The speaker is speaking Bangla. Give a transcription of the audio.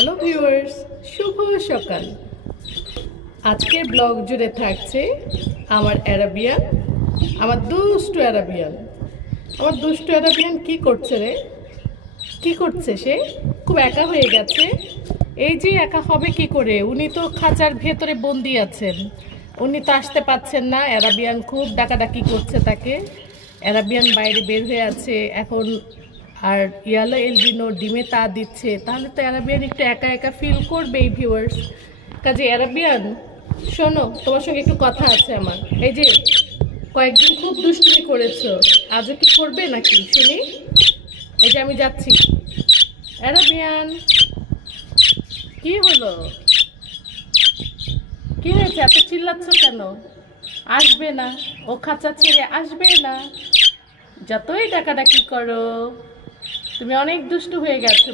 হ্যালো ভিউয়ার্স, শুভ সকাল। আজকের ব্লগ জুড়ে থাকছে আমার অ্যারাবিয়ান, আমার দুষ্টু অ্যারাবিয়ান। আমার দুষ্টু অ্যারাবিয়ান কি করছে রে? কি করছে সে? খুব একা হয়ে গেছে। এই যে একা হবে কি করে? উনি তো খাঁচার ভেতরে বন্দি আছেন, উনি তো আসতে পারছেন না। অ্যারাবিয়ান খুব ডাকাডাকি করছে তাকে। অ্যারাবিয়ান বাইরে বের হয়ে আছে এখন, আর ইয়ালো এলবিনো ডিমে তা দিচ্ছে। তাহলে তো অ্যারাবিয়ান একটু একা একা ফিল করবে এই ভিউয়ার্স। কাজে অ্যারাবিয়ান, শোনো, তোমার সঙ্গে একটু কথা আছে আমার। এই যে কয়েকদিন খুব দুষ্টুমি করেছো, আজও কি করবে নাকি শুনি? এই যে আমি যাচ্ছি। অ্যারাবিয়ান, কি হলো? কি হয়েছে, এত চিল্লাচ্ছ কেন? আসবে না, ও খাঁচা ছেড়ে আসবে না। যতই ডাকাডাকি করো, তুমি অনেক দুষ্টু হয়ে গেছো।